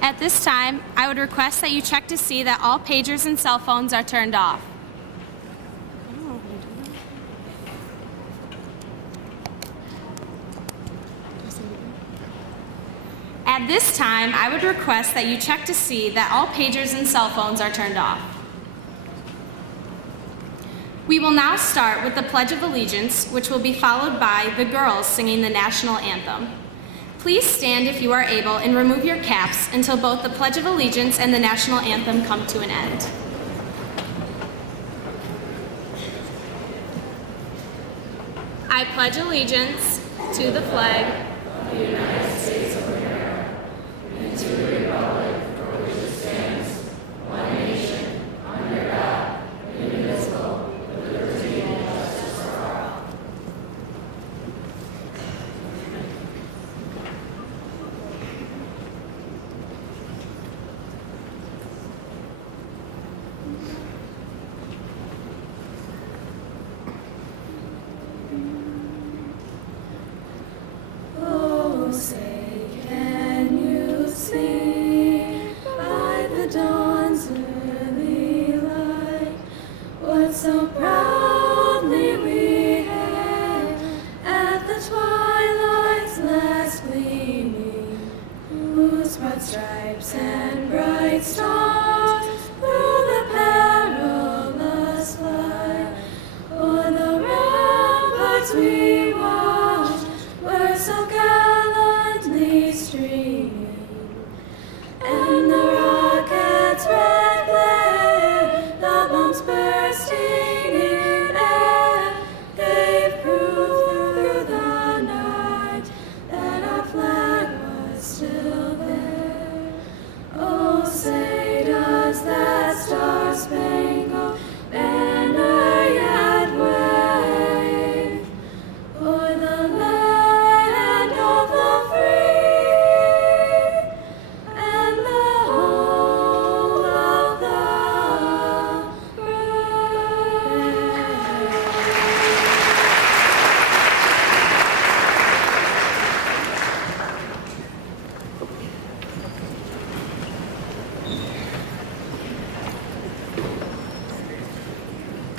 At this time, I would request that you check to see that all pagers and cell phones are turned off. At this time, I would request that you check to see that all pagers and cell phones are turned off. We will now start with the Pledge of Allegiance, which will be followed by the girls singing the national anthem. Please stand if you are able and remove your caps until both the Pledge of Allegiance and the national anthem come to an end. I pledge allegiance to the flag of the United States of America and to the republic for which it stands, one nation, under God, indivisible, with liberty and justice for all. Oh, say, can you see by the dawn's early light what so proudly we hailed at the twilight's last gleaming, whose broad stripes and bright stars through the perilous flight o'er the ramparts we watched were so gallantly streaming, and the rocket's red glare, the bombs bursting in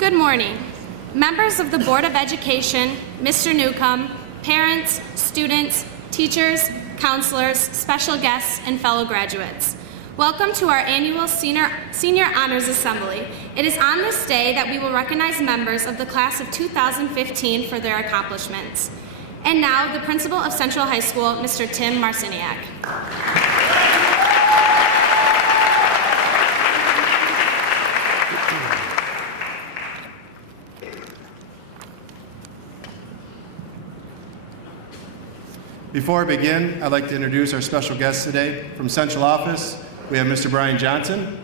Good morning. Members of the Board of Education, Mr. Newcomb, parents, students, teachers, counselors, special guests, and fellow graduates. Welcome to our annual Senior Honors Assembly. It is on this day that we will recognize members of the class of 2015 for their accomplishments. And now, the principal of Central High School, Mr. Tim Marciniak. Before I begin, I'd like to introduce our special guests today. From Central Office, we have Mr. Brian Johnson.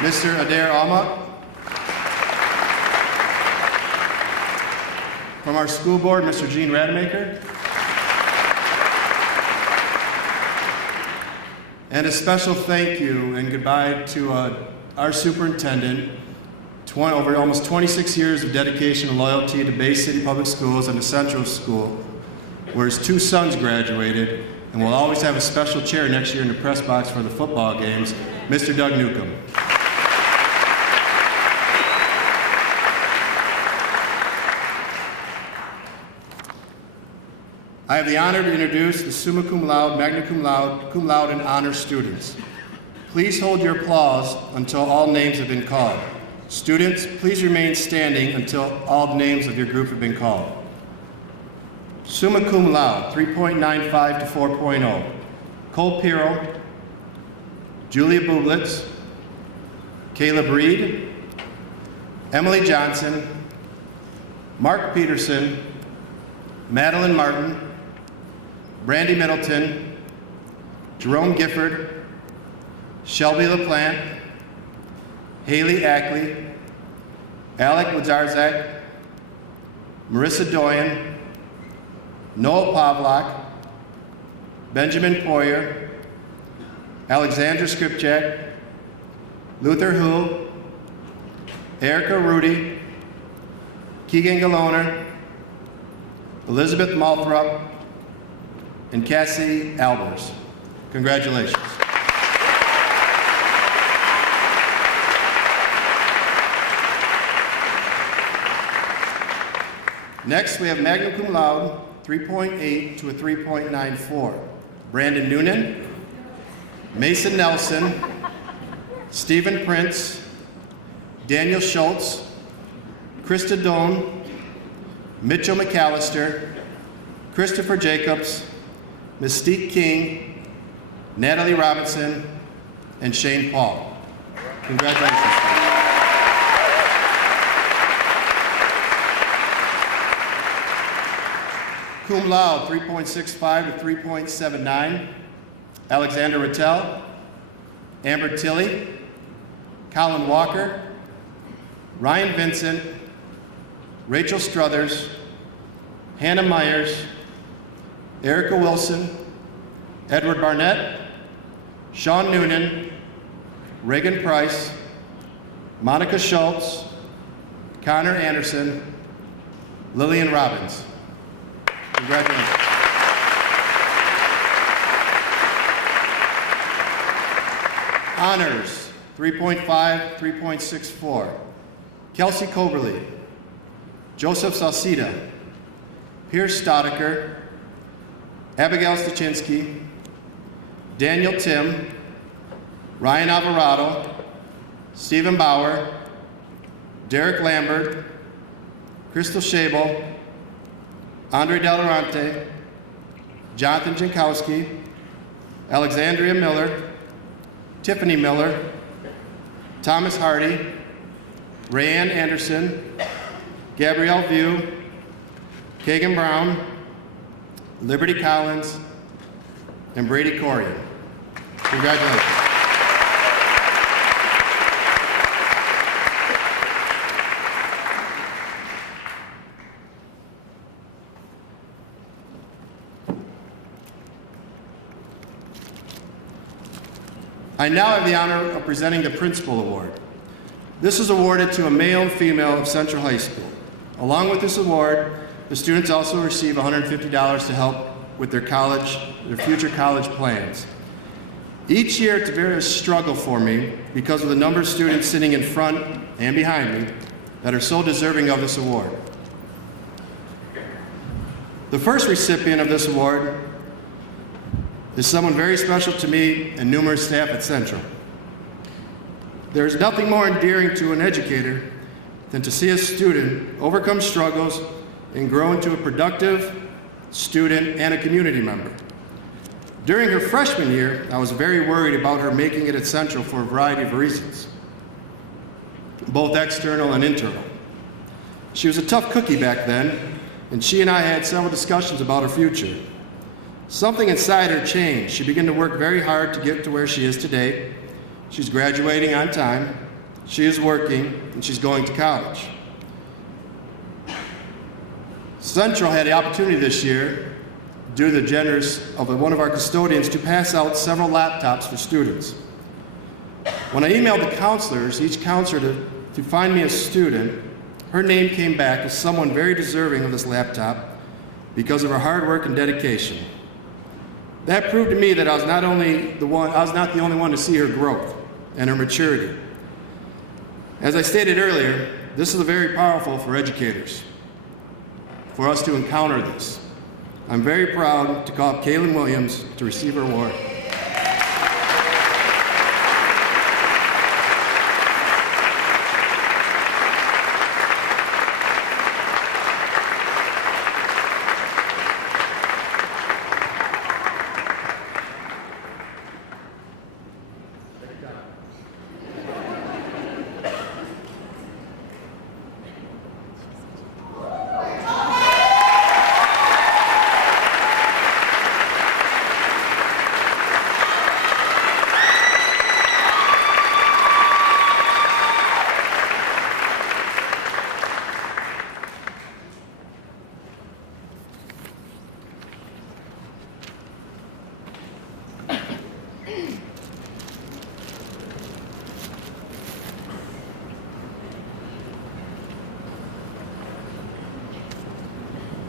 Mr. Adair Alma. From our school board, Mr. Gene Rademacher. And a special thank you and goodbye to our superintendent, over almost 26 years of dedication and loyalty to Bay City Public Schools and to Central School, where his two sons graduated, and will always have a special chair next year in the press box for the football games, Mr. Doug Newcomb. I have the honor to introduce the summa cum laude, magna cum laude, and honor students. Please hold your applause until all names have been called. Students, please remain standing until all the names of your group have been called. Summa cum laude, 3.95 to 4.0. Cole Pirro, Julia Bublitz, Caleb Reed, Emily Johnson, Mark Peterson, Madeline Martin, Brandy Middleton, Jerome Gifford, Shelby LaPlante, Haley Ackley, Alec Wadarzak, Marissa Doyen, Noel Pavlak, Benjamin Poyer, Alexandra Skripchak, Luther Hu, Erica Rudy, Keegan Galoner, Elizabeth Malthrop, and Cassie Albers. Congratulations. Next, we have magna cum laude, 3.8 to a 3.94. Brandon Noonan, Mason Nelson, Stephen Prince, Daniel Schultz, Krista Doan, Mitchell McAllister, Christopher Jacobs, Mystique King, Natalie Robinson, and Shane Paul. Congratulations. Cum laude, 3.65 to 3.79. Alexander Rattel, Amber Tilley, Colin Walker, Ryan Vincent, Rachel Struthers, Hannah Myers, Erica Wilson, Edward Barnett, Sean Noonan, Reagan Price, Monica Schultz, Connor Anderson, Lillian Robbins. Congratulations. Honors, 3.5, 3.64. Kelsey Coberly, Joseph Salcida, Pierce Stodaker, Abigail Stachinsky, Daniel Tim, Ryan Alvarado, Stephen Bauer, Derek Lambert, Crystal Schabel, Andre Delarante, Jonathan Jankowski, Alexandria Miller, Tiffany Miller, Thomas Hardy, Rayanne Anderson, Gabrielle View, Kagan Brown, Liberty Collins, and Brady Corian. Congratulations. I now have the honor of presenting the Principal Award. This is awarded to a male and female of Central High School. Along with this award, the students also receive $150 to help with their future college plans. Each year, it's a very struggle for me because of the number of students sitting in front and behind me that are so deserving of this award. The first recipient of this award is someone very special to me and numerous staff at Central. There is nothing more endearing to an educator than to see a student overcome struggles and grow into a productive student and a community member. During her freshman year, I was very worried about her making it at Central for a variety of reasons, both external and internal. She was a tough cookie back then, and she and I had several discussions about her future. Something inside her changed. She began to work very hard to get to where she is today. She's graduating on time, she is working, and she's going to college. Central had the opportunity this year, due to the generous of one of our custodians, to pass out several laptops for students. When I emailed the counselors, each counselor to find me a student, her name came back as someone very deserving of this laptop because of her hard work and dedication. That proved to me that I was not the only one to see her growth and her maturity. As I stated earlier, this is very powerful for educators, for us to encounter this. I'm very proud to call up Kaylin Williams to receive her award.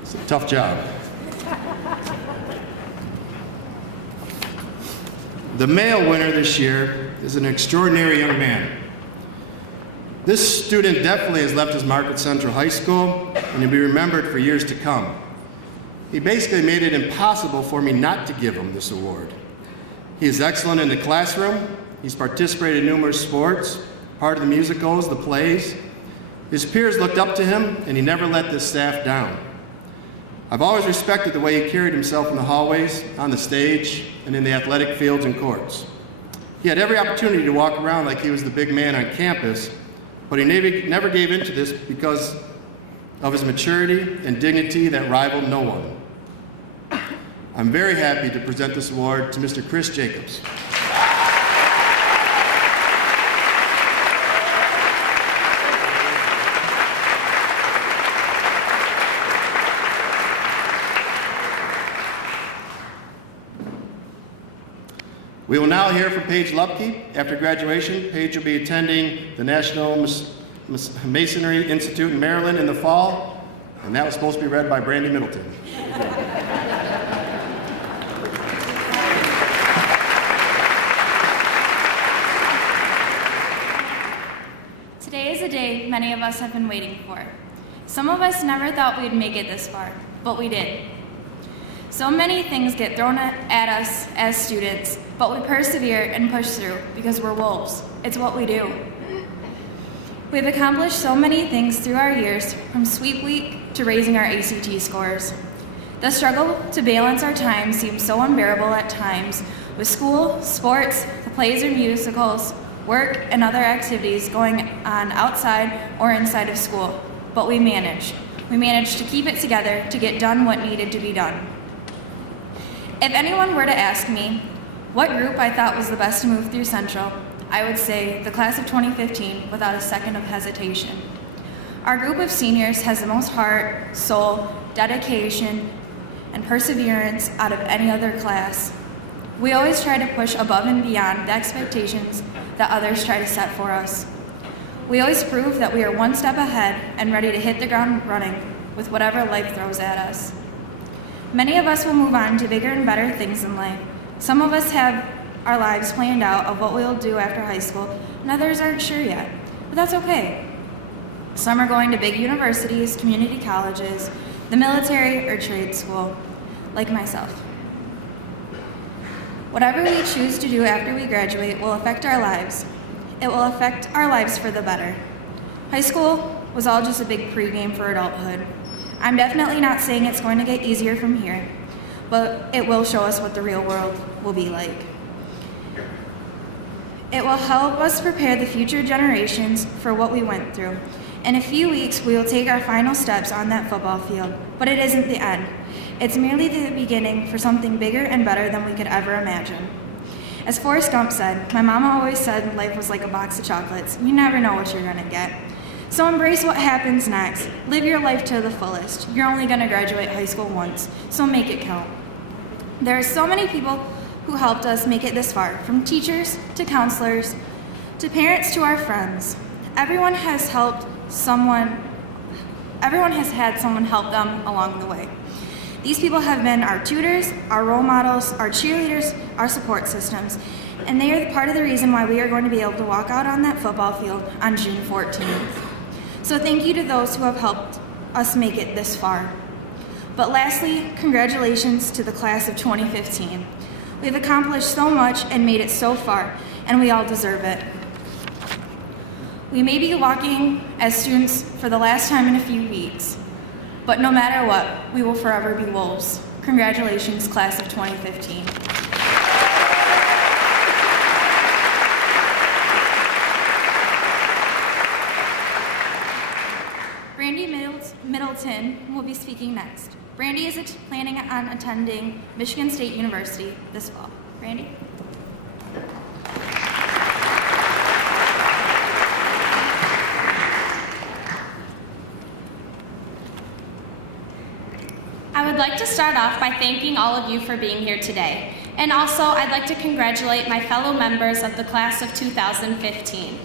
It's a tough job. The male winner this year is an extraordinary young man. This student definitely has left his mark at Central High School and will be remembered for years to come. He basically made it impossible for me not to give him this award. He is excellent in the classroom. He's participated in numerous sports, part of the musicals, the plays. His peers looked up to him, and he never let the staff down. I've always respected the way he carried himself in the hallways, on the stage, and in the athletic fields and courts. He had every opportunity to walk around like he was the big man on campus, but he never gave in to this because of his maturity and dignity that rivaled no one. I'm very happy to present this award to Mr. Chris Jacobs. We will now hear from Paige Lupke. After graduation, Paige will be attending the National Masonry Institute in Maryland in the fall, and that was supposed to be read by Brandy Middleton. Today is a day many of us have been waiting for. Some of us never thought we'd make it this far, but we did. So many things get thrown at us as students, but we persevere and push through because we're wolves. It's what we do. We've accomplished so many things through our years, from sweep week to raising our ACT scores. The struggle to balance our time seems so unbearable at times, with school, sports, the plays and musicals, work, and other activities going on outside or inside of school. But we managed. We managed to keep it together to get done what needed to be done. If anyone were to ask me what group I thought was the best to move through Central, I would say the class of 2015 without a second of hesitation. Our group of seniors has the most heart, soul, dedication, and perseverance out of any other class. We always try to push above and beyond the expectations that others try to set for us. We always prove that we are one step ahead and ready to hit the ground running with whatever life throws at us. Many of us will move on to bigger and better things in life. Some of us have our lives planned out of what we'll do after high school, and others aren't sure yet. But that's okay. Some are going to big universities, community colleges, the military, or trade school, like myself. Whatever we choose to do after we graduate will affect our lives. It will affect our lives for the better. High school was all just a big pregame for adulthood. I'm definitely not saying it's going to get easier from here, but it will show us what the real world will be like. It will help us prepare the future generations for what we went through. In a few weeks, we will take our final steps on that football field, but it isn't the end. It's merely the beginning for something bigger and better than we could ever imagine. As Forrest Gump said, my mama always said life was like a box of chocolates. You never know what you're gonna get. So embrace what happens next. Live your life to the fullest. You're only gonna graduate high school once, so make it count. There are so many people who helped us make it this far, from teachers to counselors to parents to our friends. Everyone has had someone help them along the way. These people have been our tutors, our role models, our cheerleaders, our support systems, and they are part of the reason why we are going to be able to walk out on that football field on June 14th. So thank you to those who have helped us make it this far. But lastly, congratulations to the class of 2015. We've accomplished so much and made it so far, and we all deserve it. We may be walking as students for the last time in a few weeks, but no matter what, we will forever be Wolves. Congratulations, class of 2015. Brandy Middleton will be speaking next. Brandy is planning on attending Michigan State University this fall. Brandy? I would like to start off by thanking all of you for being here today. And also, I'd like to congratulate my fellow members of the class of 2015.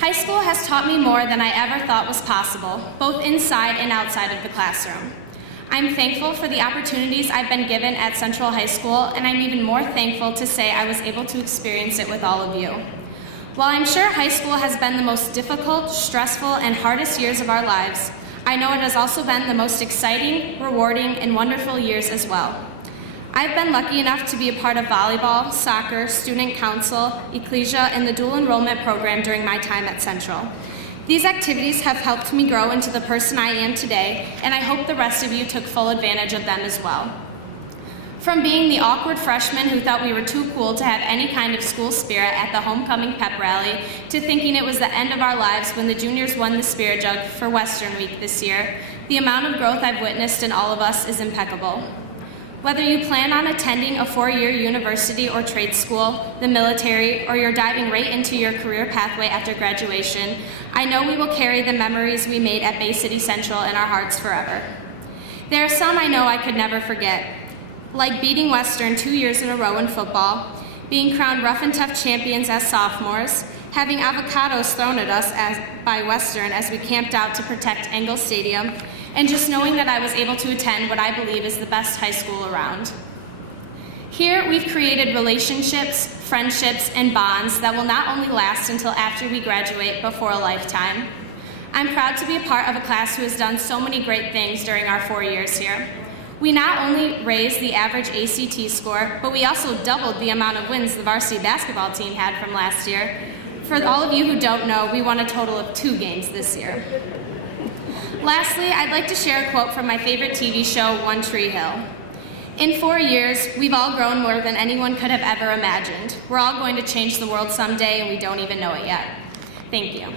High school has taught me more than I ever thought was possible, both inside and outside of the classroom. I'm thankful for the opportunities I've been given at Central High School, and I'm even more thankful to say I was able to experience it with all of you. While I'm sure high school has been the most difficult, stressful, and hardest years of our lives, I know it has also been the most exciting, rewarding, and wonderful years as well. I've been lucky enough to be a part of volleyball, soccer, student council, ecclesia, and the dual enrollment program during my time at Central. These activities have helped me grow into the person I am today, and I hope the rest of you took full advantage of them as well. From being the awkward freshman who thought we were too cool to have any kind of school spirit at the homecoming pep rally, to thinking it was the end of our lives when the juniors won the Spirit Jug for Western Week this year, the amount of growth I've witnessed in all of us is impeccable. Whether you plan on attending a 4-year university or trade school, the military, or you're diving right into your career pathway after graduation, I know we will carry the memories we made at Bay City Central in our hearts forever. There are some I know I could never forget, like beating Western 2 years in a row in football, being crowned Rough and Tough champions as sophomores, having avocados thrown at us by Western as we camped out to protect Engel Stadium, and just knowing that I was able to attend what I believe is the best high school around. Here, we've created relationships, friendships, and bonds that will not only last until after we graduate, but for a lifetime. I'm proud to be a part of a class who has done so many great things during our 4 years here. We not only raised the average ACT score, but we also doubled the amount of wins the varsity basketball team had from last year. For all of you who don't know, we won a total of 2 games this year. Lastly, I'd like to share a quote from my favorite TV show, One Tree Hill. In 4 years, we've all grown more than anyone could have ever imagined. We're all going to change the world someday, and we don't even know it yet. Thank you.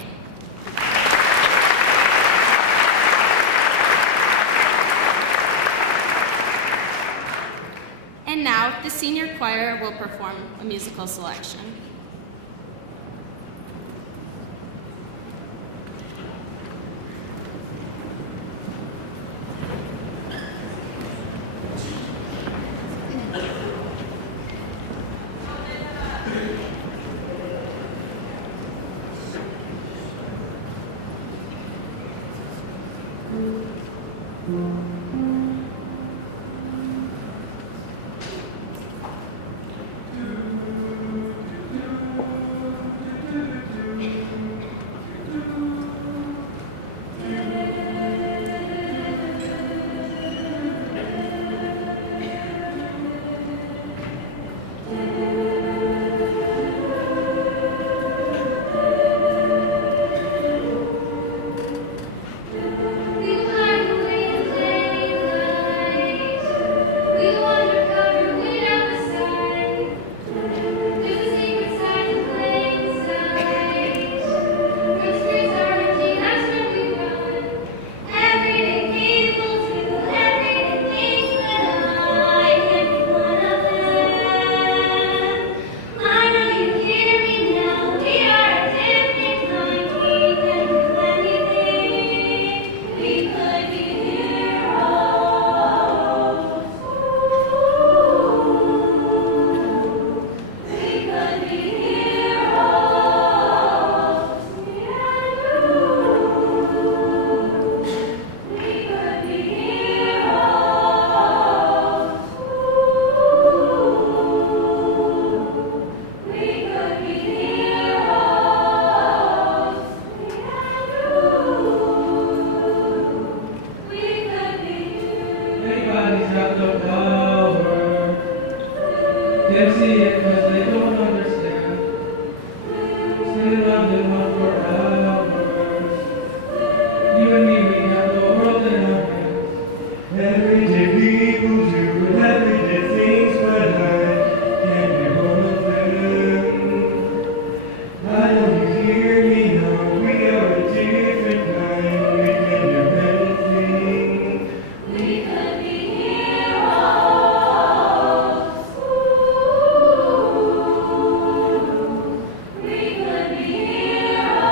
And now, the senior choir will perform a musical selection. Everybody's got the power. They see it 'cause they don't understand. Still I'm living for hours. Even me, we have the world in our hands. Everyday people do everyday things, but I can't be one of them. I know you hear me now. We are a different kind. We can do anything. We could be heroes. We could be heroes.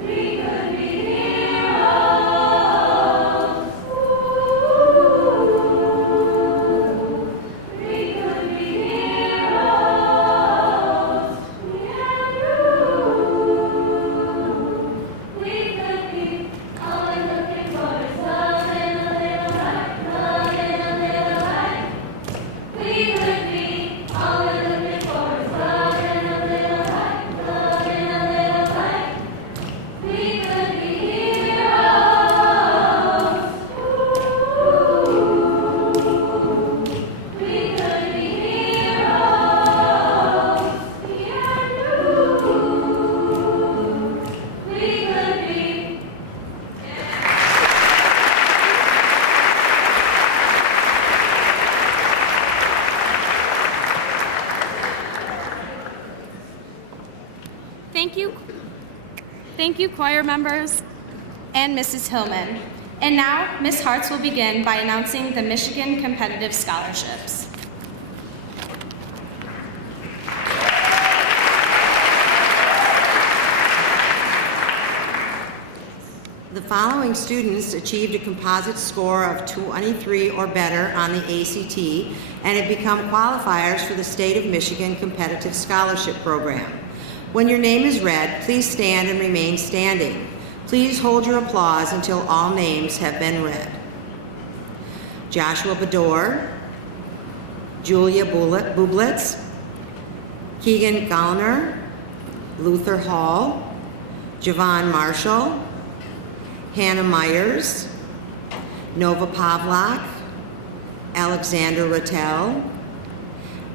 We could be heroes. We could be heroes. We could be all we're looking for is love and a little light, love and a little light. We could be all we're looking for is love and a little light, love and a little light. We could be heroes. We could be heroes. We could be. Thank you, choir members and Mrs. Hillman. And now, Ms. Hartz will begin by announcing the Michigan Competitive Scholarships. The following students achieved a composite score of 23 or better on the ACT and have become qualifiers for the State of Michigan Competitive Scholarship Program. When your name is read, please stand and remain standing. Please hold your applause until all names have been read. Joshua Bador, Julia Bublitz, Keegan Gallner, Luther Hall, Javon Marshall, Hannah Myers, Nova Pavlak, Alexander Rattel,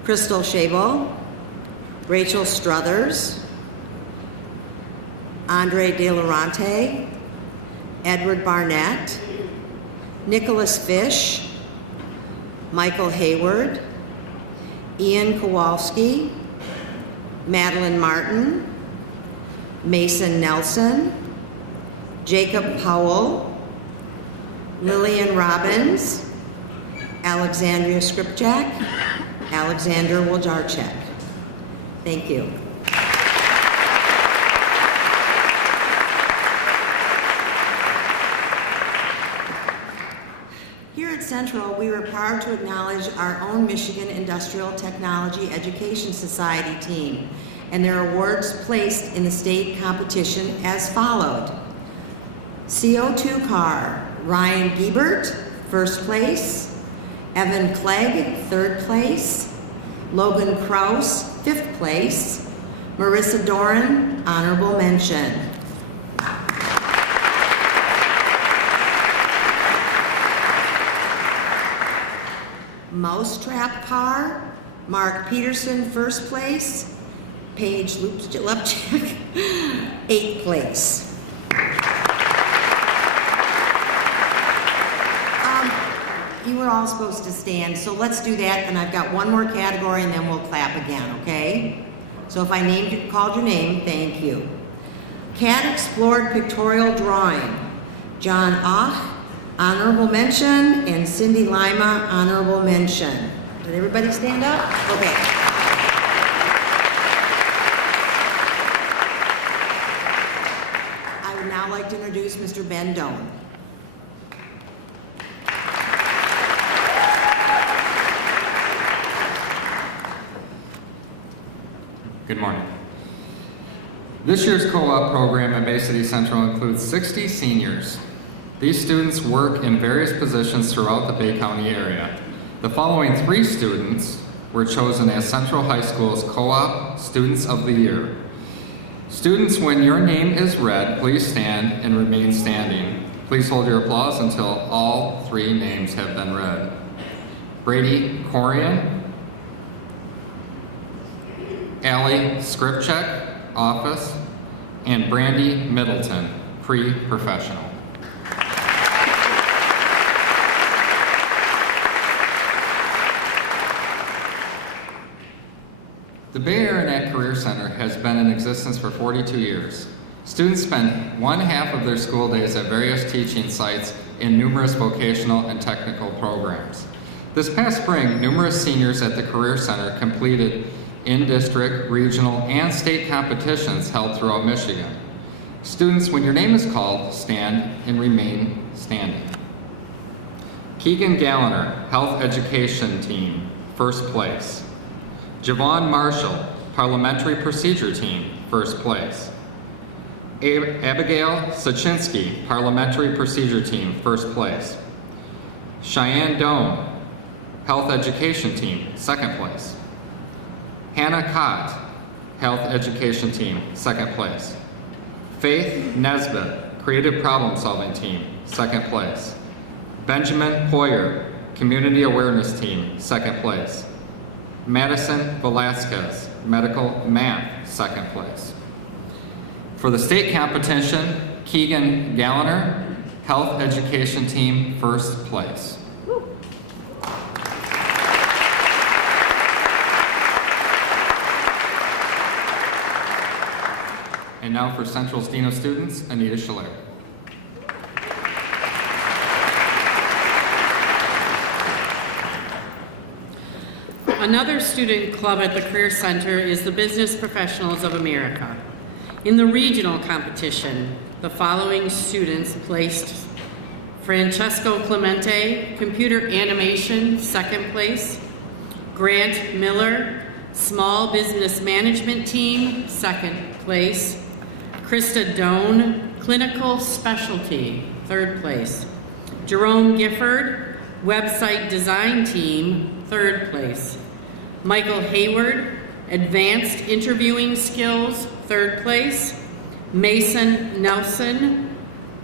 Crystal Shabo, Rachel Struthers, Andre De Laurenti, Edward Barnett, Nicholas Fish, Michael Hayward, Ian Kowalski, Madeline Martin, Mason Nelson, Jacob Powell, Lillian Robbins, Alexandria Skripczak, Alexander Wojdarczyk. Thank you. Here at Central, we were proud to acknowledge our own Michigan Industrial Technology Education Society team and their awards placed in the state competition as followed. CO2 car, Ryan Giebert, first place. Evan Clegg, third place. Logan Kraus, fifth place. Marissa Doran, honorable mention. Mousetrap car, Mark Peterson, first place. Paige Lupchik, eighth place. You were all supposed to stand, so let's do that, and I've got one more category, and then we'll clap again, okay? So if I called your name, thank you. Cat Explored Pictorial Drawing, John Ach, honorable mention, and Cindy Lima, honorable mention. Did everybody stand up? Okay. I would now like to introduce Mr. Ben Doan. Good morning. This year's co-op program at Bay City Central includes 60 seniors. These students work in various positions throughout the Bay County area. The following 3 students were chosen as Central High School's Co-op Students of the Year. Students, when your name is read, please stand and remain standing. Please hold your applause until all 3 names have been read. Brady Corian, Allie Skripchek, office, and Brandy Middleton, pre-professional. The Bay Area Net Career Center has been in existence for 42 years. Students spend 1/2 of their school days at various teaching sites in numerous vocational and technical programs. This past spring, numerous seniors at the Career Center completed in-district, regional, and state competitions held throughout Michigan. Students, when your name is called, stand and remain standing. Keegan Galliner, Health Education Team, first place. Javon Marshall, Parliamentary Procedure Team, first place. Abigail Sachinsky, Parliamentary Procedure Team, first place. Cheyenne Doan, Health Education Team, second place. Hannah Cott, Health Education Team, second place. Faith Nesbitt, Creative Problem Solving Team, second place. Benjamin Poyer, Community Awareness Team, second place. Madison Velasquez, Medical Math, second place. For the state competition, Keegan Galliner, Health Education Team, first place. And now for Central's Dean of Students, Anita Schiller. Another student club at the Career Center is the Business Professionals of America. In the regional competition, the following students placed: Francesco Clemente, Computer Animation, second place. Grant Miller, Small Business Management Team, second place. Krista Doan, Clinical Specialty, third place. Jerome Gifford, Website Design Team, third place. Michael Hayward, Advanced Interviewing Skills, third place. Mason Nelson,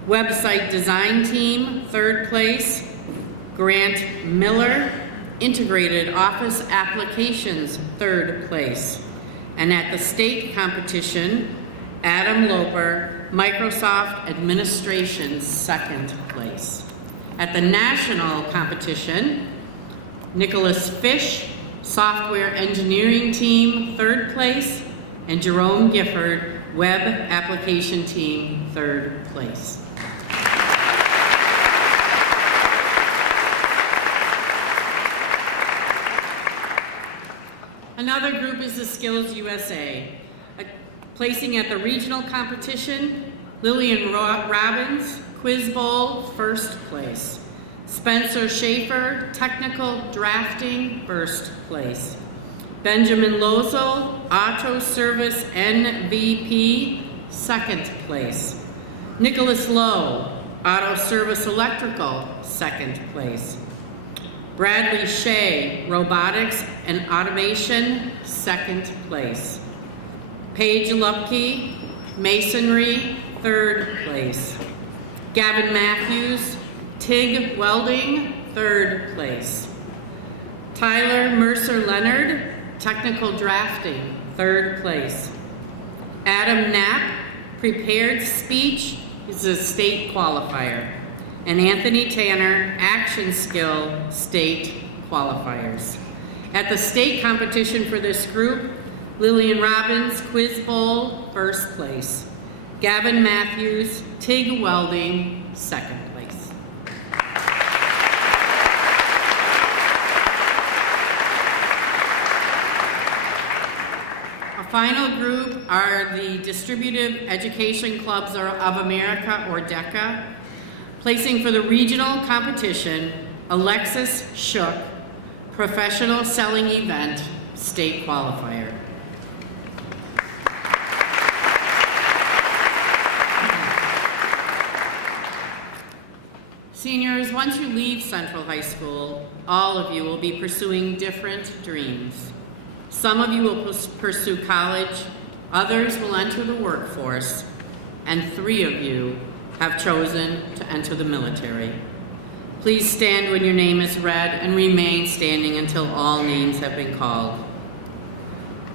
Website Design Team, third place. Grant Miller, Integrated Office Applications, third place. And at the state competition, Adam Loper, Microsoft Administration, second place. At the national competition, Nicholas Fish, Software Engineering Team, third place, and Jerome Gifford, Web Application Team, third place. Another group is the Skills USA. Placing at the regional competition, Lillian Robbins, Quiz Bowl, first place. Spencer Schaefer, Technical Drafting, first place. Benjamin Lozo, Auto Service NVP, second place. Nicholas Lowe, Auto Service Electrical, second place. Bradley Shea, Robotics and Automation, second place. Paige Lupke, Masonry, third place. Gavin Matthews, TIG Welding, third place. Tyler Mercer Leonard, Technical Drafting, third place. Adam Knapp, Prepared Speech, is a state qualifier. And Anthony Tanner, Action Skill, state qualifiers. At the state competition for this group, Lillian Robbins, Quiz Bowl, first place. Gavin Matthews, TIG Welding, second place. Our final group are the Distributive Education Clubs of America, or DECA. Placing for the regional competition, Alexis Shook, Professional Selling Event, state qualifier. once you leave Central High School, all of you will be pursuing different dreams. Some of you will pursue college, others will enter the workforce, and 3 of you have chosen to enter the military. Please stand when your name is read and remain standing until all names have been called.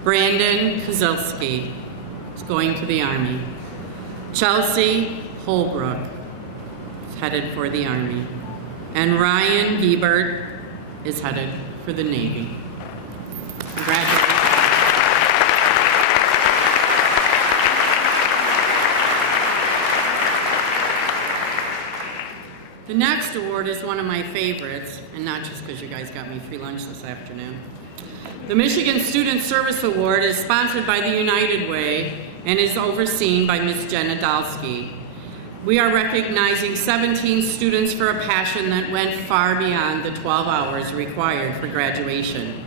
Brandon Kozilski is going to the Army. Chelsea Holbrook is headed for the Army. And Ryan Giebert is headed for the Navy. Congratulations. The next award is one of my favorites, and not just because you guys got me free lunch this afternoon. The Michigan Student Service Award is sponsored by the United Way and is overseen by Ms. Jenna Dalsky. We are recognizing 17 students for a passion that went far beyond the 12 hours required for graduation.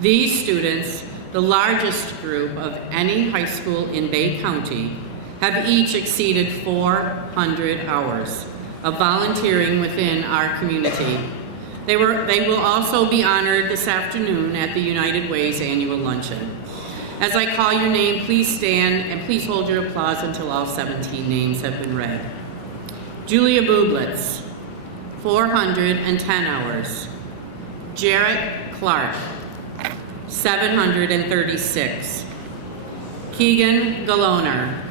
These students, the largest group of any high school in Bay County, have each exceeded 400 hours of volunteering within our community. They will also be honored this afternoon at the United Way's annual luncheon. As I call your name, please stand and please hold your applause until all 17 names have been read. Julia Bublitz, 410 hours. Jarrett Clark, 736. Keegan Galoner,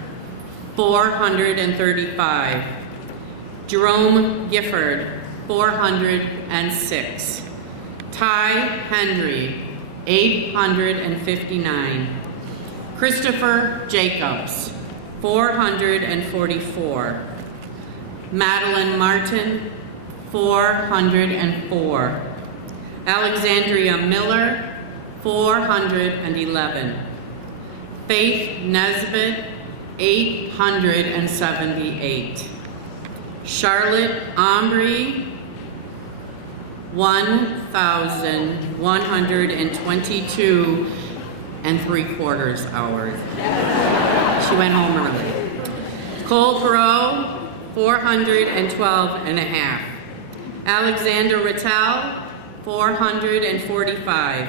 435. Jerome Gifford, 406. Ty Hendry, 859. Christopher Jacobs, 444. Madeline Martin, 404. Alexandria Miller, 411. Faith Nesbitt, 878. Charlotte Ombry, 1,122 3/4 hours. She went home early. Cole Perot, 412.5. Alexander Rattel, 445.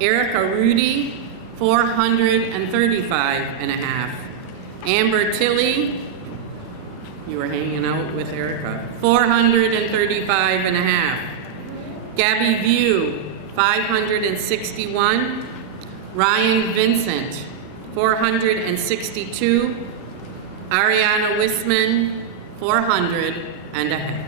Erica Rudy, 435.5. Amber Tilley, you were hanging out with Erica, 435.5. Gabby View, 561. Ryan Vincent, 462. Ariana Wisman, 400.5.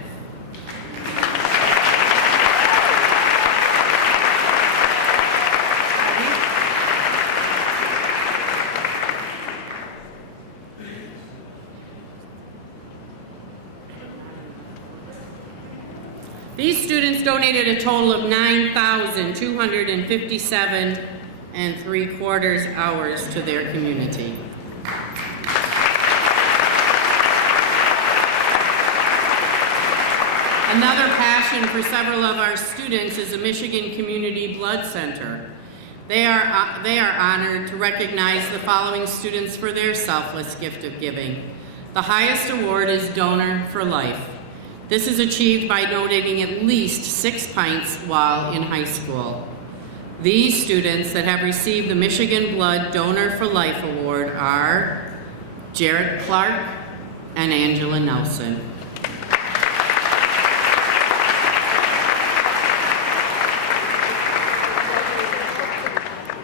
These students donated a total of 9,257 3/4 hours to their community. Another passion for several of our students is the Michigan Community Blood Center. They are honored to recognize the following students for their selfless gift of giving. The highest award is Donor for Life. This is achieved by donating at least 6 pints while in high school. These students that have received the Michigan Blood Donor for Life Award are Jarrett Clark and Angela Nelson.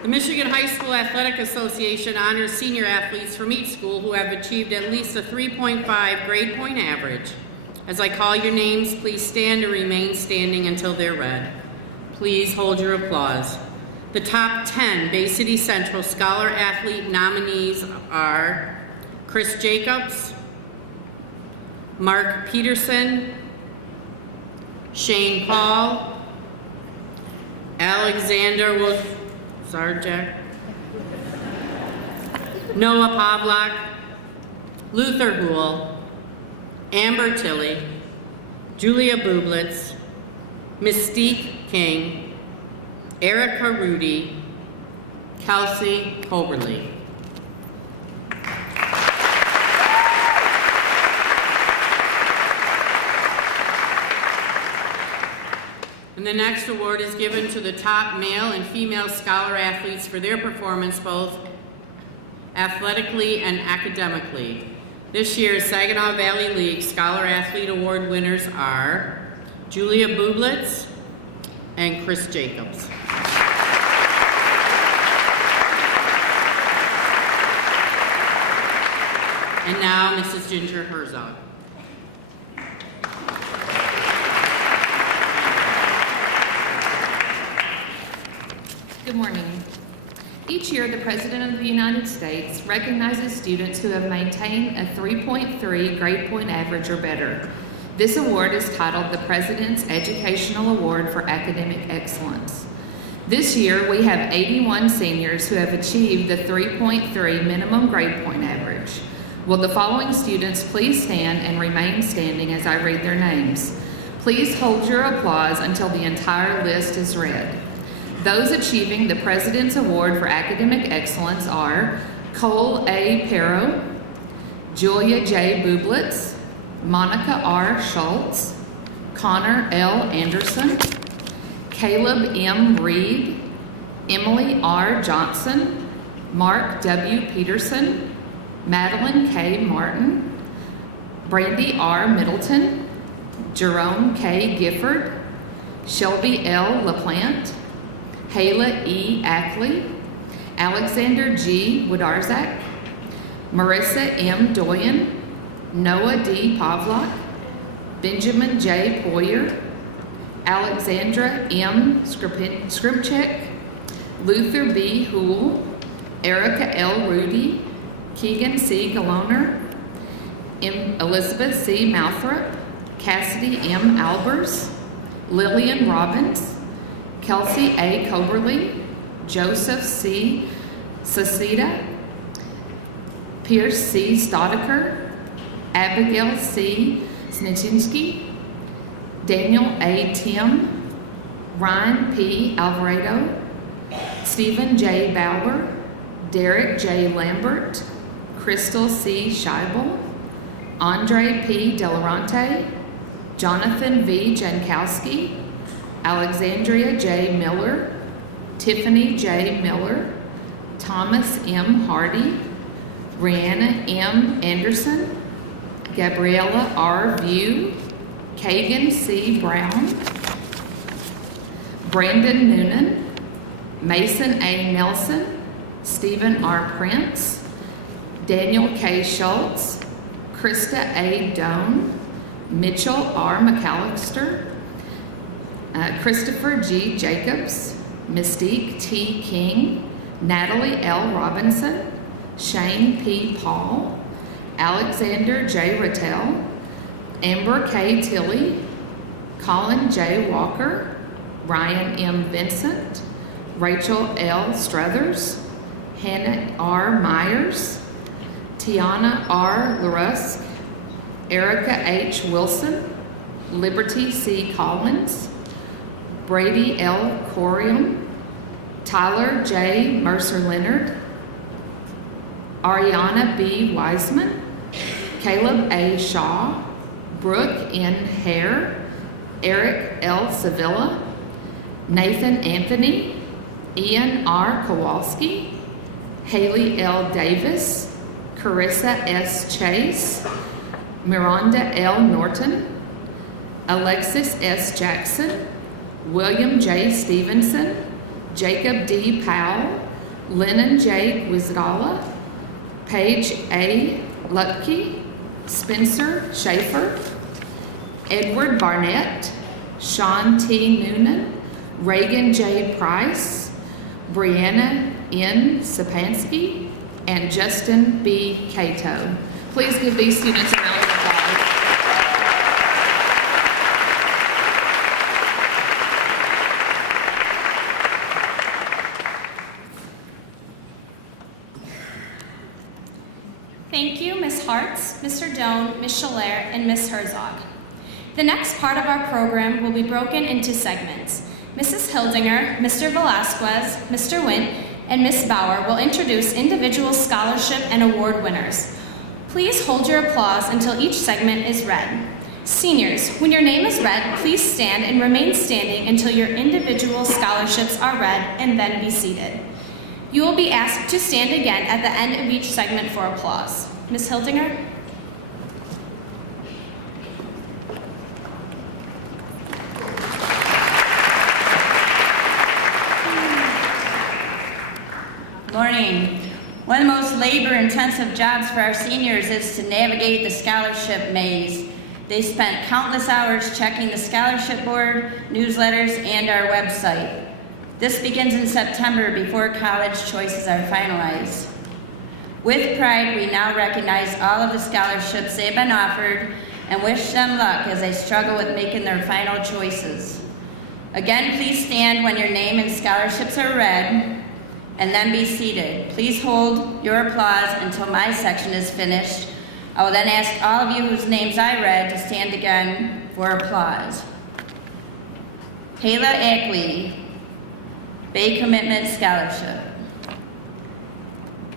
The Michigan High School Athletic Association honors senior athletes from each school who have achieved at least a 3.5 grade point average. As I call your names, please stand and remain standing until they're read. Please hold your applause. The top 10 Bay City Central Scholar Athlete nominees are Chris Jacobs, Mark Peterson, Shane Paul, Alexander Zarjak, Noah Pavlak, Luther Houle, Amber Tilley, Julia Bublitz, Mystique King, Erica Rudy, Kelsey Hoberly. And the next award is given to the top male and female scholar athletes for their performance both athletically and academically. This year's Saginaw Valley League Scholar Athlete Award winners are Julia Bublitz and Chris Jacobs. And now, Mrs. Ginger Herzog. Good morning. Each year, the President of the United States recognizes students who have maintained a 3.3 grade point average or better. This award is titled the President's Educational Award for Academic Excellence. This year, we have 81 seniors who have achieved the 3.3 minimum grade point average. Will the following students please stand and remain standing as I read their names? Please hold your applause until the entire list is read. Those achieving the President's Award for Academic Excellence are Cole A. Perro, Julia J. Bublitz, Monica R. Schultz, Connor L. Anderson, Caleb M. Reed, Emily R. Johnson, Mark W. Peterson, Madeline K. Martin, Brandy R. Middleton, Jerome K. Gifford, Shelby L. LaPlante, Hayla E. Ackley, Alexander G. Wodarzak, Marissa M. Doyen, Noah D. Pavlak, Benjamin J. Poyer, Alexandra M. Skripchek, Luther B. Houle, Erica L. Rudy, Keegan C. Galoner, Elizabeth C. Mouthrop, Cassidy M. Albers, Lillian Robbins, Kelsey A. Coberly, Joseph C. Sacita, Pierce C. Stodaker, Abigail C. Snitchinsky, Daniel A. Tim, Ryan P. Alvarado, Stephen J. Bauer, Derek J. Lambert, Crystal C. Scheibel, Andre P. Delarante, Jonathan V. Jankowski, Alexandria J. Miller, Tiffany J. Miller, Thomas M. Hardy, Brianna M. Anderson, Gabriella R. View, Kagan C. Brown, Brandon Noonan, Mason A. Nelson, Stephen R. Prince, Daniel K. Schultz, Krista A. Doan, Mitchell R. McAllister, Christopher G. Jacobs, Mystique T. King, Natalie L. Robinson, Shane P. Paul, Alexander J. Rattel, Amber K. Tilley, Colin J. Walker, Ryan M. Vincent, Rachel L. Struthers, Hannah R. Myers, Tiana R. LaRusk, Erica H. Wilson, Liberty C. Collins, Brady L. Corium, Tyler J. Mercer Leonard, Ariana B. Wiseman, Caleb A. Shaw, Brooke N. Hare, Eric L. Sevilla, Nathan Anthony, Ian R. Kowalski, Haley L. Davis, Carissa S. Chase, Miranda L. Norton, Alexis S. Jackson, William J. Stevenson, Jacob D. Powell, Lennon J. Guizdala, Paige A. Lutke, Spencer Schaefer, Edward Barnett, Sean T. Noonan, Reagan J. Price, Brianna N. Sapansky, and Justin B. Cato. Please give these students a round of applause. Thank you, Ms. Hartz, Mr. Doan, Ms. Schiller, and Ms. Herzog. The next part of our program will be broken into segments. Mrs. Hildinger, Mr. Velasquez, Mr. Wint, and Ms. Bauer will introduce individual scholarship and award winners. Please hold your applause until each segment is read. Seniors, when your name is read, please stand and remain standing until your individual scholarships are read and then be seated. You will be asked to stand again at the end of each segment for applause. Ms. Hildinger? Morning. One of the most labor-intensive jobs for our seniors is to navigate the scholarship maze. They spent countless hours checking the scholarship board, newsletters, and our website. This begins in September before college choices are finalized. With pride, we now recognize all of the scholarships they've been offered and wish them luck as they struggle with making their final choices. Again, please stand when your name and scholarships are read, and then be seated. Please hold your applause until my section is finished. I will then ask all of you whose names I read to stand again for applause. Kayla Ackley, Bay Commitment Scholarship.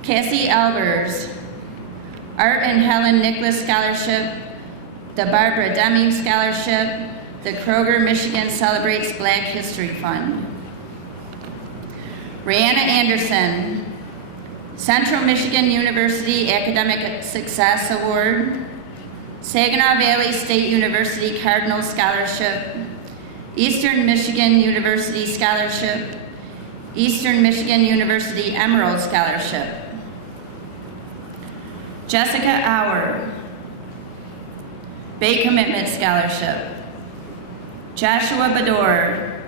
Cassie Albers, Art and Helen Nicholas Scholarship, the Barbara Deming Scholarship, the Kroger Michigan Celebrates Black History Fund. Brianna Anderson, Central Michigan University Academic Success Award, Saginaw Valley State University Cardinal Scholarship, Eastern Michigan University Scholarship, Eastern Michigan University Emerald Scholarship. Jessica Auer, Bay Commitment Scholarship. Joshua Bador,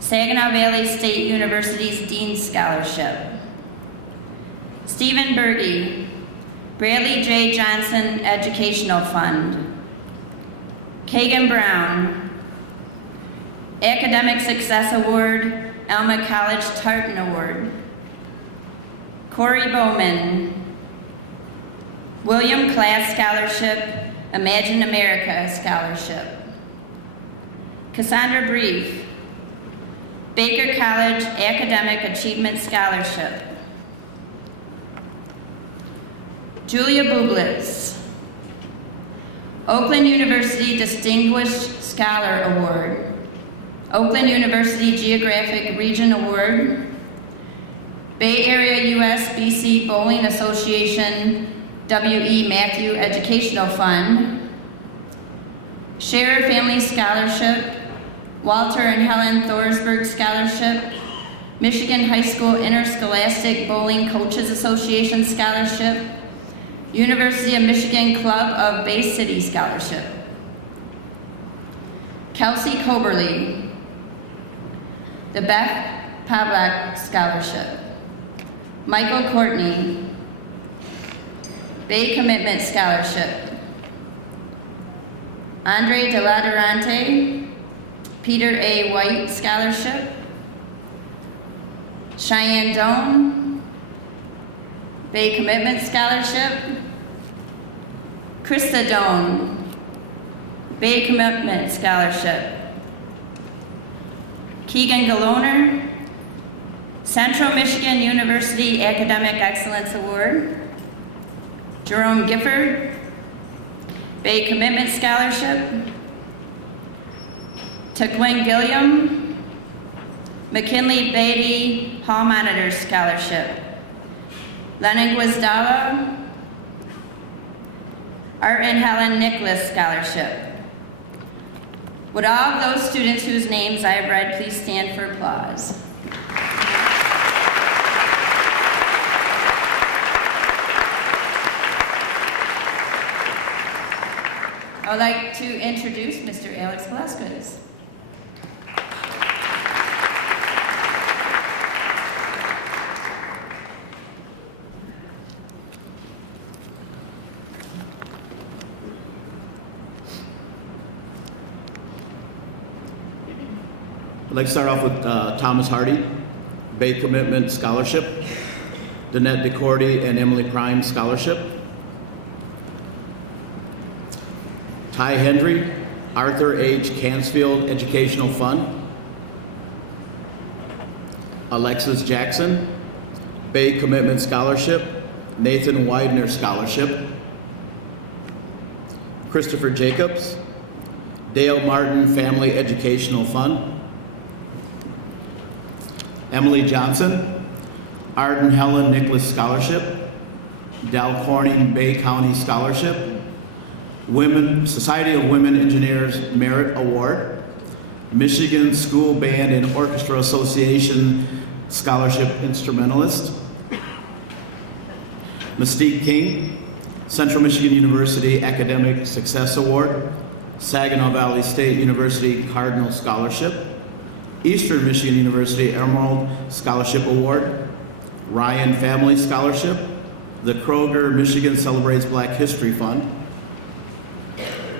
Saginaw Valley State University's Dean Scholarship. Stephen Berge, Bradley J. Johnson Educational Fund. Kagan Brown, Academic Success Award, Alma College Tartan Award. Corey Bowman, William Class Scholarship, Imagine America Scholarship. Cassandra Brief, Baker College Academic Achievement Scholarship. Julia Bublitz, Oakland University Distinguished Scholar Award, Oakland University Geographic Region Award, Bay Area US-BC Bowling Association W.E. Matthew Educational Fund, Scherer Family Scholarship, Walter and Helen Thorsberg Scholarship, Michigan High School Interscholastic Bowling Coaches Association Scholarship, University of Michigan Club of Bay City Scholarship. Kelsey Coberly, the Beth Pavlak Scholarship. Michael Courtney, Bay Commitment Scholarship. Andre De La Durante, Peter A. White Scholarship. Cheyenne Doan, Bay Commitment Scholarship. Krista Doan, Bay Commitment Scholarship. Keegan Galoner, Central Michigan University Academic Excellence Award. Jerome Gifford, Bay Commitment Scholarship. Taquin Gilliam, McKinley Beatty Hall Monitor Scholarship. Lennon Guizdala, Art and Helen Nicholas Scholarship. Would all of those students whose names I have read please stand for applause? I would like to introduce Mr. Alex Velasquez. I'd like to start off with Thomas Hardy, Bay Commitment Scholarship, Danette DeCordy and Emily Prime Scholarship, Ty Hendry, Arthur H. Cansfield Educational Fund, Alexis Jackson, Bay Commitment Scholarship, Nathan Widener Scholarship, Christopher Jacobs, Dale Martin Family Educational Fund. Emily Johnson, Arden Helen Nicholas Scholarship, Dow Corning Bay County Scholarship, Society of Women Engineers Merit Award, Michigan School Band and Orchestra Association Scholarship Instrumentalist, Mystique King, Central Michigan University Academic Success Award, Saginaw Valley State University Cardinal Scholarship, Eastern Michigan University Emerald Scholarship Award, Ryan Family Scholarship, the Kroger Michigan Celebrates Black History Fund,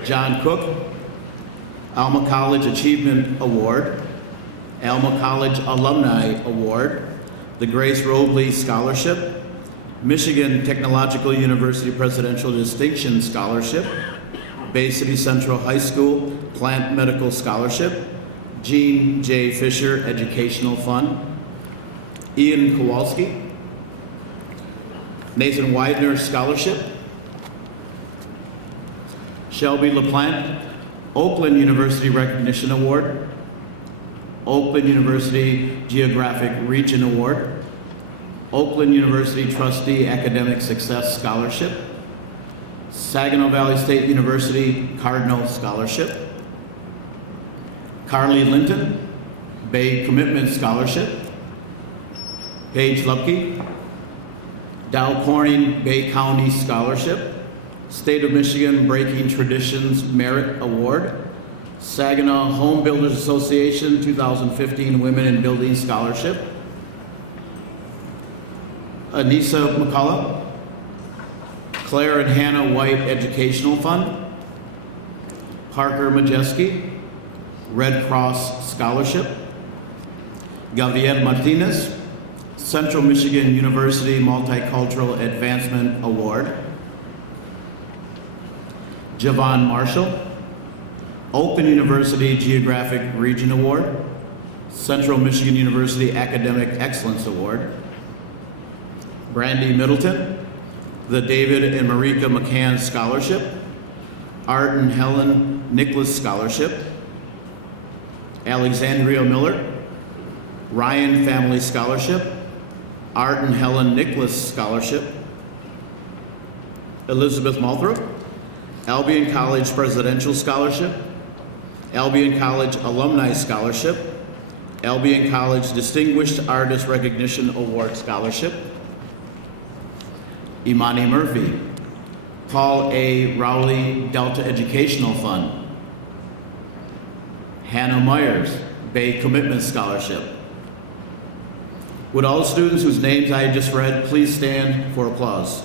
John Cook, Alma College Achievement Award, Alma College Alumni Award, the Grace Robley Scholarship, Michigan Technological University Presidential Distinction Scholarship, Bay City Central High School Plant Medical Scholarship, Gene J. Fisher Educational Fund, Ian Kowalski, Nathan Widener Scholarship, Shelby LaPlante, Oakland University Recognition Award, Oakland University Geographic Region Award, Oakland University Trustee Academic Success Scholarship, Saginaw Valley State University Cardinal Scholarship, Carly Linton, Bay Commitment Scholarship, Paige Lupke, Dow Corning Bay County Scholarship, State of Michigan Breaking Traditions Merit Award, Saginaw Home Builders Association 2015 Women in Building Scholarship, Anissa McCullough, Claire and Hannah White Educational Fund, Parker Majeski, Red Cross Scholarship, Gabriel Martinez, Central Michigan University Multicultural Advancement Award, Javon Marshall, Oakland University Geographic Region Award, Central Michigan University Academic Excellence Award, Brandy Middleton, the David and Marika McCann Scholarship, Art and Helen Nicholas Scholarship, Alexandria Miller, Ryan Family Scholarship, Art and Helen Nicholas Scholarship, Elizabeth Malthrop, Albion College Presidential Scholarship, Albion College Alumni Scholarship, Albion College Distinguished Artist Recognition Award Scholarship, Imani Murphy, Paul A. Rowley Delta Educational Fund, Hannah Myers, Bay Commitment Scholarship. Would all students whose names I just read please stand for applause?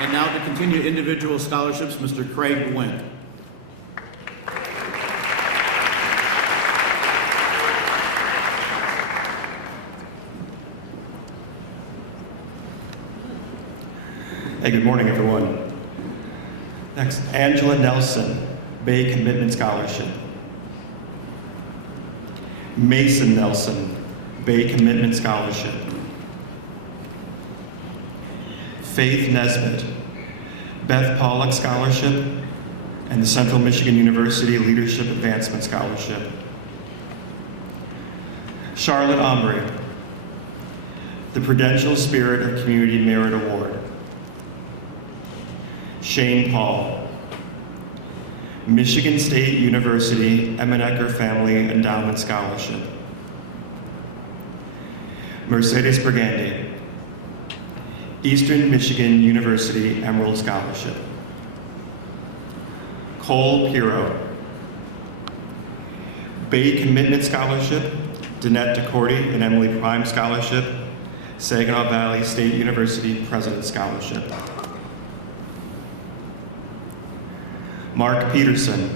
And now to continue individual scholarships, Mr. Craig Wynn. Hey, good morning, everyone. Next, Angela Nelson, Bay Commitment Scholarship. Mason Nelson, Bay Commitment Scholarship. Faith Nesbitt, Beth Pollock Scholarship, and the Central Michigan University Leadership Advancement Scholarship. Charlotte Omri, the Prudential Spirit of Community Merit Award. Shane Paul, Michigan State University Emmenecker Family Endowment Scholarship. Mercedes Brigandi, Eastern Michigan University Emerald Scholarship. Cole Piro, Bay Commitment Scholarship, Danette DeCourty and Emily Prime Scholarship, Saginaw Valley State University President Scholarship. Mark Peterson,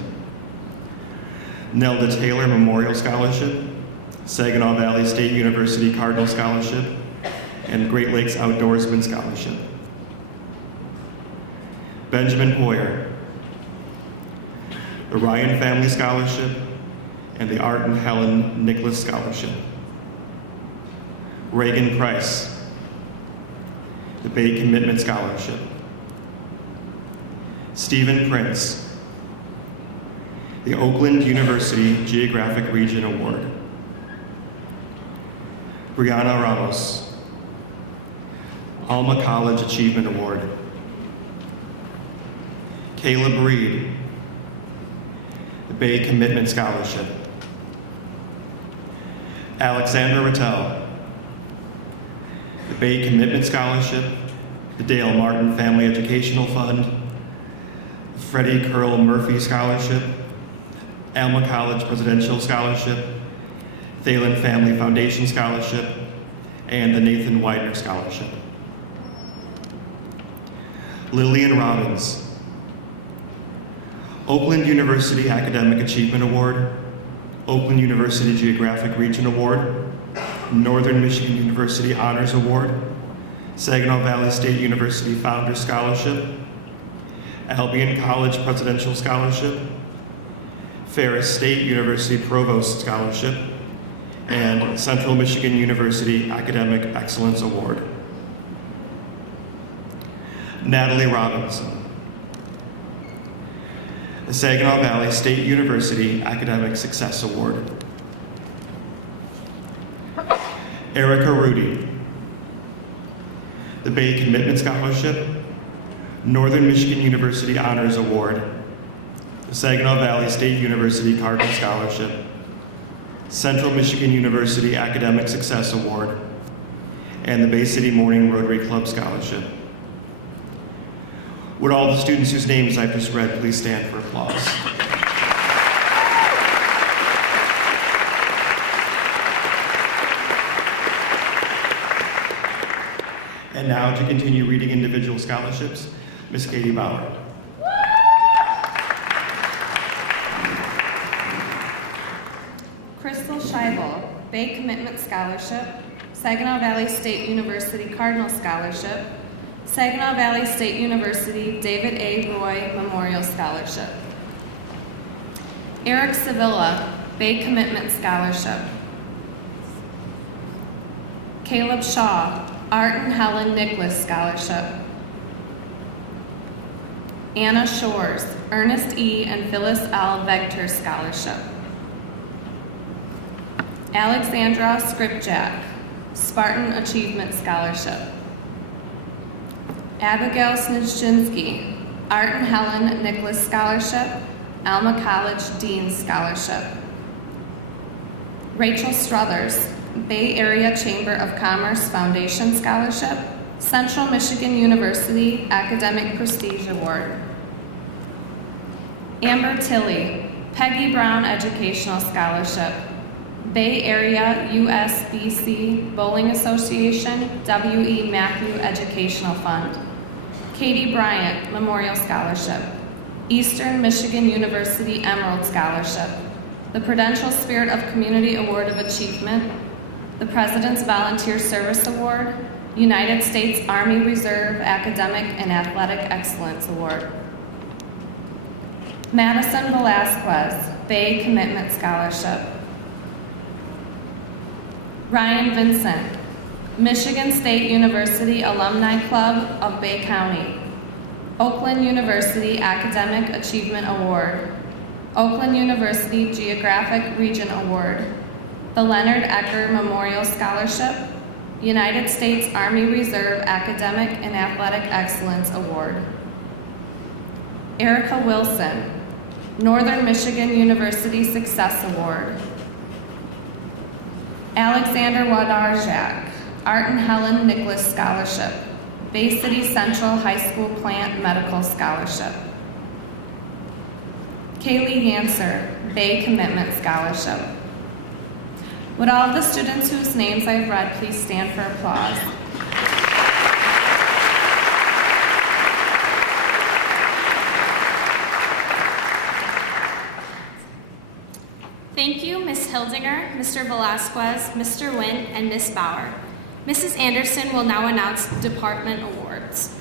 Nelda Taylor Memorial Scholarship, Saginaw Valley State University Cardinal Scholarship, and Great Lakes Outdoorsman Scholarship. Benjamin Hoyer, the Ryan Family Scholarship, and the Art and Helen Nicholas Scholarship. Reagan Price, the Bay Commitment Scholarship. Stephen Prince, the Oakland University Geographic Region Award. Brianna Ramos, Alma College Achievement Award. Caleb Reed, the Bay Commitment Scholarship. Alexandra Rattel, the Bay Commitment Scholarship, the Dale Martin Family Educational Fund, the Freddie Curl Murphy Scholarship, Alma College Presidential Scholarship, Thalen Family Foundation Scholarship, and the Nathan Widener Scholarship. Lillian Robbins, Oakland University Academic Achievement Award, Oakland University Geographic Region Award, Northern Michigan University Honors Award, Saginaw Valley State University Founders Scholarship, Albion College Presidential Scholarship, Ferris State University Provost Scholarship, and Central Michigan University Academic Excellence Award. Natalie Robinson, the Saginaw Valley State University Academic Success Award. Erica Rudy, the Bay Commitment Scholarship, Northern Michigan University Honors Award, the Saginaw Valley State University Cardinal Scholarship, Central Michigan University Academic Success Award, and the Bay City Morning Rotary Club Scholarship. Would all the students whose names I've just read please stand for applause? And now to continue reading individual scholarships, Ms. Katie Bauer. Crystal Scheibel, Bay Commitment Scholarship, Saginaw Valley State University Cardinal Scholarship, Saginaw Valley State University David A. Roy Memorial Scholarship. Eric Sevilla, Bay Commitment Scholarship. Caleb Shaw, Art and Helen Nicholas Scholarship. Anna Shores, Ernest E. and Phyllis L. Vector Scholarship. Alexandra Skripjak, Spartan Achievement Scholarship. Abigail Snijinski, Art and Helen Nicholas Scholarship, Alma College Dean Scholarship. Rachel Struthers, Bay Area Chamber of Commerce Foundation Scholarship, Central Michigan University Academic Prestige Award. Amber Tilley, Peggy Brown Educational Scholarship, Bay Area USBC Bowling Association W.E. Matthew Educational Fund. Katie Bryant Memorial Scholarship, Eastern Michigan University Emerald Scholarship, the Prudential Spirit of Community Award of Achievement, the President's Volunteer Service Award, United States Army Reserve Academic and Athletic Excellence Award. Madison Velasquez, Bay Commitment Scholarship. Ryan Vincent, Michigan State University Alumni Club of Bay County, Oakland University Academic Achievement Award, Oakland University Geographic Region Award, the Leonard Ecker Memorial Scholarship, United States Army Reserve Academic and Athletic Excellence Award. Erica Wilson, Northern Michigan University Success Award. Alexander Wadarjak, Art and Helen Nicholas Scholarship, Bay City Central High School Plant Medical Scholarship. Kaylee Yancer, Bay Commitment Scholarship. Would all of the students whose names I've read please stand for applause? Thank you, Ms. Hildinger, Mr. Velasquez, Mr. Wynn, and Ms. Bauer. Mrs. Anderson will now announce department awards.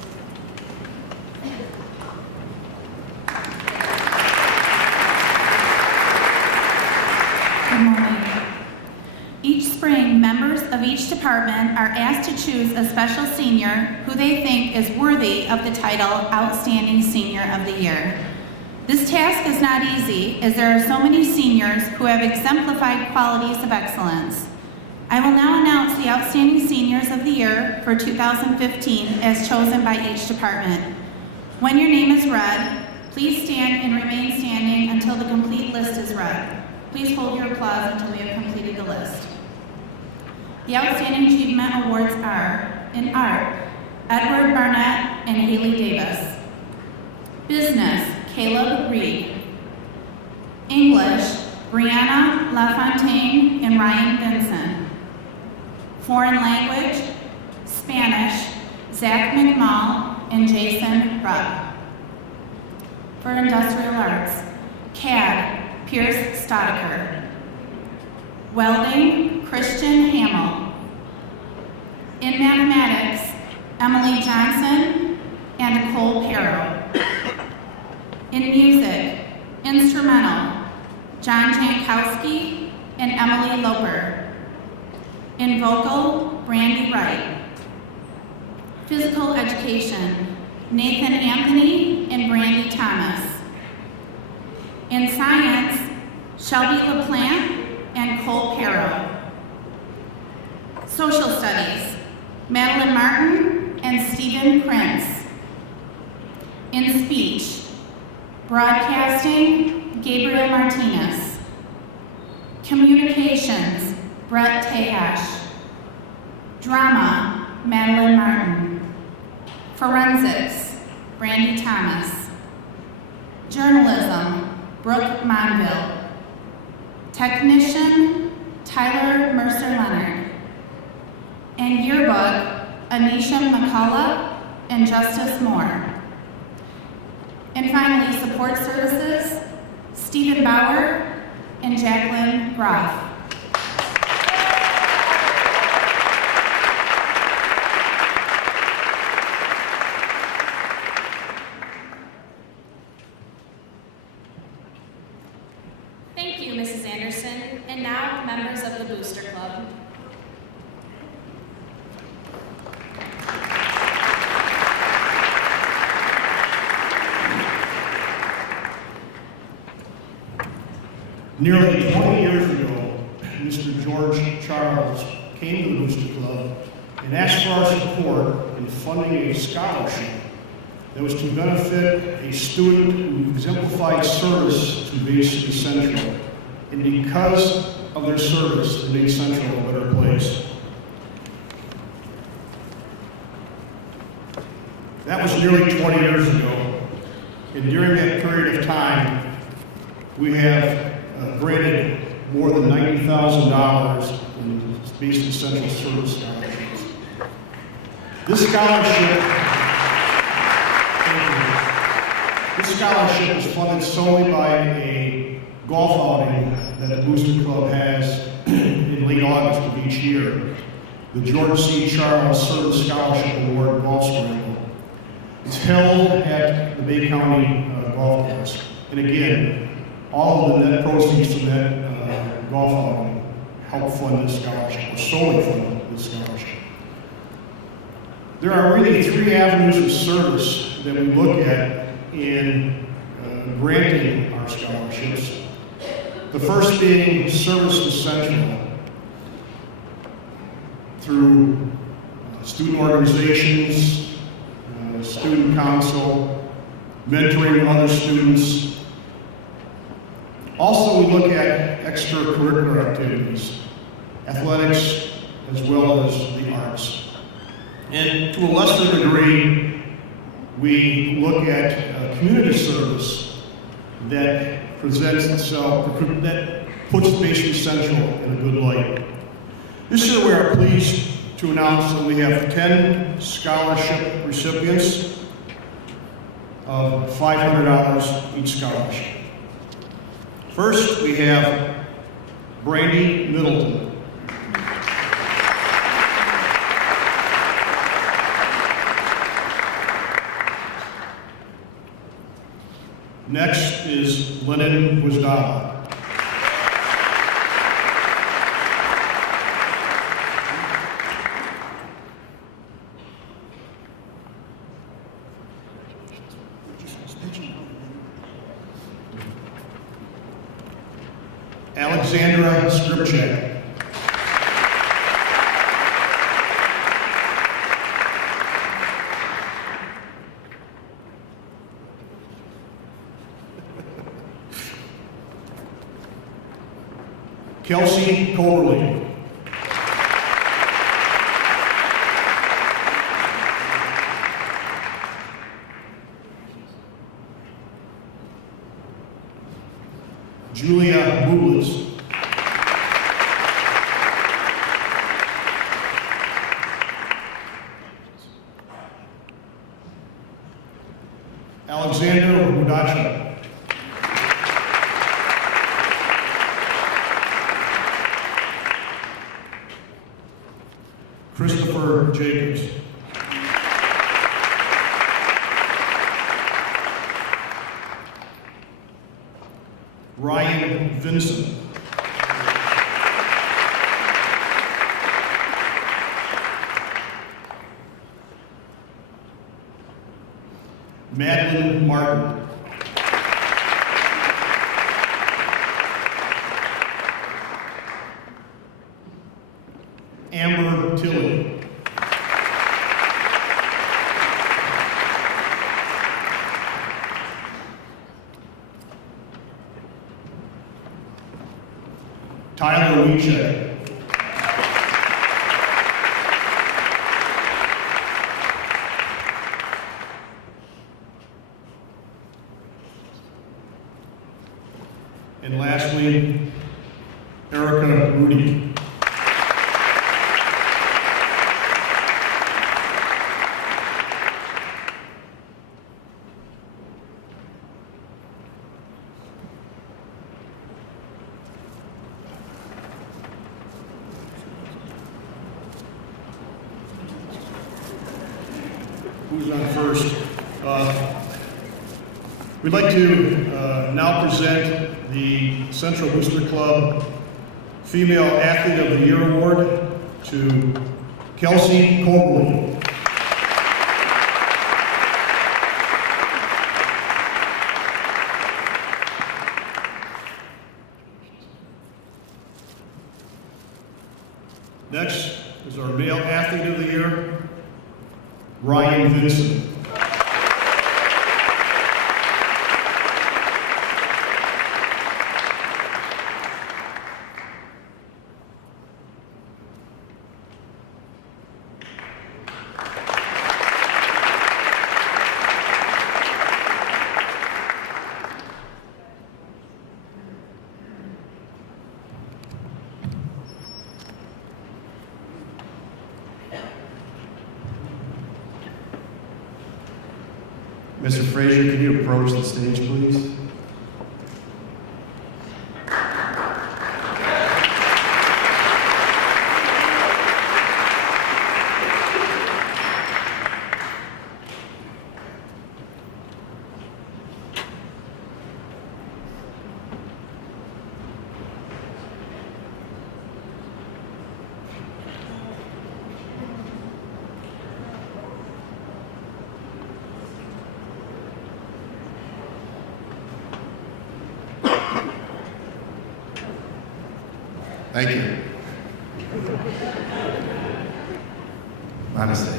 Good morning. Each spring, members of of each department are asked to choose a special senior who they think is worthy of the title Outstanding Senior of the Year. This task is not easy, as there are so many seniors who have exemplified qualities of excellence. I will now announce the Outstanding Seniors of the Year for 2015 as chosen by each department. When your name is read, please stand and remain standing until the complete list is read. Please hold your applause until we have completed the list. The Outstanding Achievement Awards are, in art, Edward Barnett and Haley Davis. Business, Caleb Reed. English, Brianna LaFontaine and Ryan Vinson. Foreign language, Spanish, Zach McMall and Jason Rupp. For industrial arts, CAD, Pierce Stodaker. Welding, Christian Hamill. In mathematics, Emily Johnson and Nicole Perro. In music, instrumental, John Jankowski and Emily Loper. In vocal, Brandy Wright. Physical education, Nathan Anthony and Brandy Thomas. In science, Shelby LaPlante and Cole Perro. Social studies, Madeline Martin and Stephen Prince. In speech, broadcasting, Gabriel Martinez. Communications, Brett Tehash. Drama, Madeline Martin. Forensics, Brandy Thomas. Journalism, Brooke Monville. Technician, Tyler Mercer-Leonard. And yearbook, Anisha McCullough and Justice Moore. And finally, support services, Stephen Bauer and Jacqueline Groff. Thank you, Mrs. Anderson. And now, members of the Booster Club. Nearly 20 years ago, Mr. George Charles came to the Booster Club and asked for our support in funding a scholarship that was to benefit a student who exemplified service to Bay City Central, and because of their service, it made Central a better place. That was nearly 20 years ago, and during that period of time, we have granted more than $90,000 in Bay City Central service scholarships. This scholarship is funded solely by a golf outing that the Booster Club has in late August of each year, the George C. Charles Service Scholarship Award Golf Scramble. It's held at the Bay County Golf Course. And again, all of the net proceeds from that golf outing help fund this scholarship, or solely fund this scholarship. There are really three avenues of service that we look at in granting our scholarships. The first being service to Central through student organizations, student council, mentoring other students. Also, we look at extracurricular activities, athletics, as well as the arts. And to a lesser degree, we look at community service that presents itself, that puts Bay City Central in a good light. This year we are pleased to announce that we have 10 scholarship recipients of $500 each scholarship. First, we have Brandy Middleton. Next is Lennon Wisdala. Alexandra Skripchak. Kelsey Coberly. Julia Bublitz. Alexander Mudacha. Christopher Jacobs. Ryan Vincent. Madeline Martin. Amber Tilley. Tyler Wiechek. And lastly, Erica Rudy. Who's on first? We'd like to now present the Central Booster Club Female Athlete of the Year Award to Kelsey Coberly. Next is our Male Athlete of the Year, Ryan Vincent. Mr. Frazier, can you approach the stage, please? Thank you. Namaste.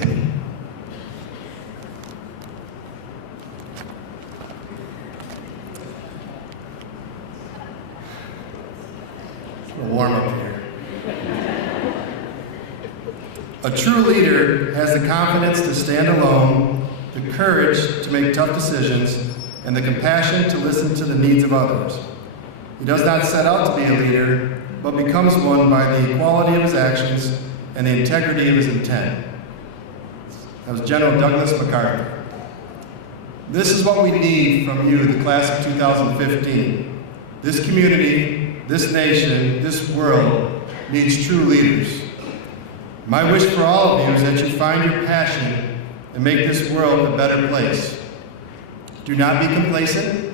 It's a little warm up here. A true leader has the confidence to stand alone, the courage to make tough decisions, and the compassion to listen to the needs of others. He does not set out to be a leader, but becomes one by the equality of his actions and the integrity of his intent. That was General Douglas MacArthur. This is what we need from you, the class of 2015. This community, this nation, this world needs true leaders. My wish for all of you is that you find your passion and make this world a better place. Do not be complacent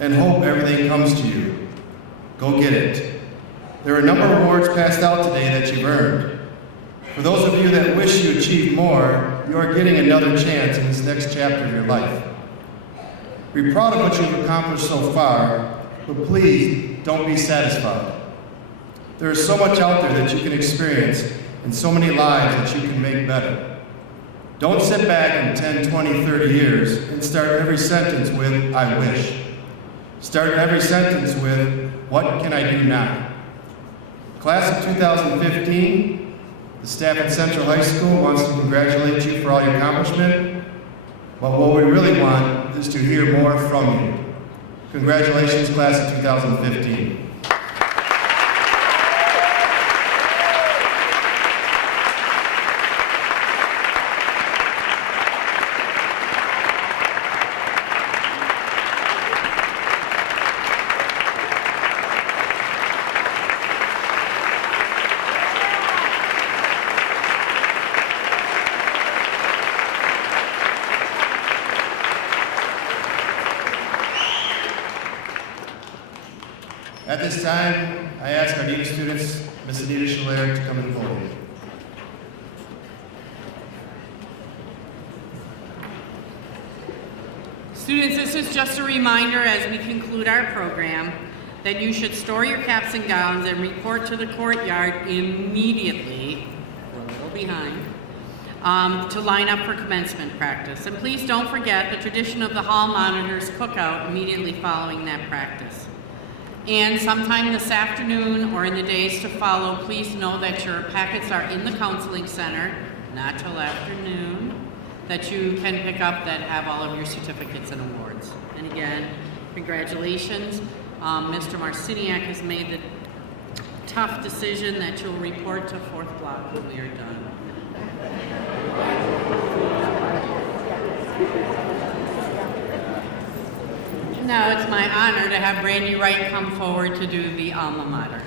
and hope everything comes to you. Go get it. There are a number of awards passed out today that you've earned. For those of you that wish you achieved more, you are getting another chance in this next chapter of your life. Be proud of what you've accomplished so far, but please don't be satisfied. There is so much out there that you can experience and so many lives that you can make better. Don't sit back in 10, 20, 30 years and start every sentence with, I wish. Start every sentence with, what can I do now? Class of 2015, the staff at Central High School wants to congratulate you for all your accomplishment, but what we really want is to hear more from you. Congratulations, class of 2015. At this time, I ask our Dean of Students, Ms. Anita Schiller, to come to the podium. Students, this is just a reminder as we conclude our program that you should store your caps and gowns and report to the courtyard immediately, we're a little behind, to line up for commencement practice. And please don't forget the tradition of the hall monitors cookout immediately following that practice. And sometime this afternoon or in the days to follow, please know that your packets are in the counseling center, not till afternoon, that you can pick up that have all of your certificates and awards. And again, congratulations. Mr. Marciniak has made the tough decision that you'll report to fourth block when we are done. Now it's my honor to have Brandy Wright come forward to do the alma mater.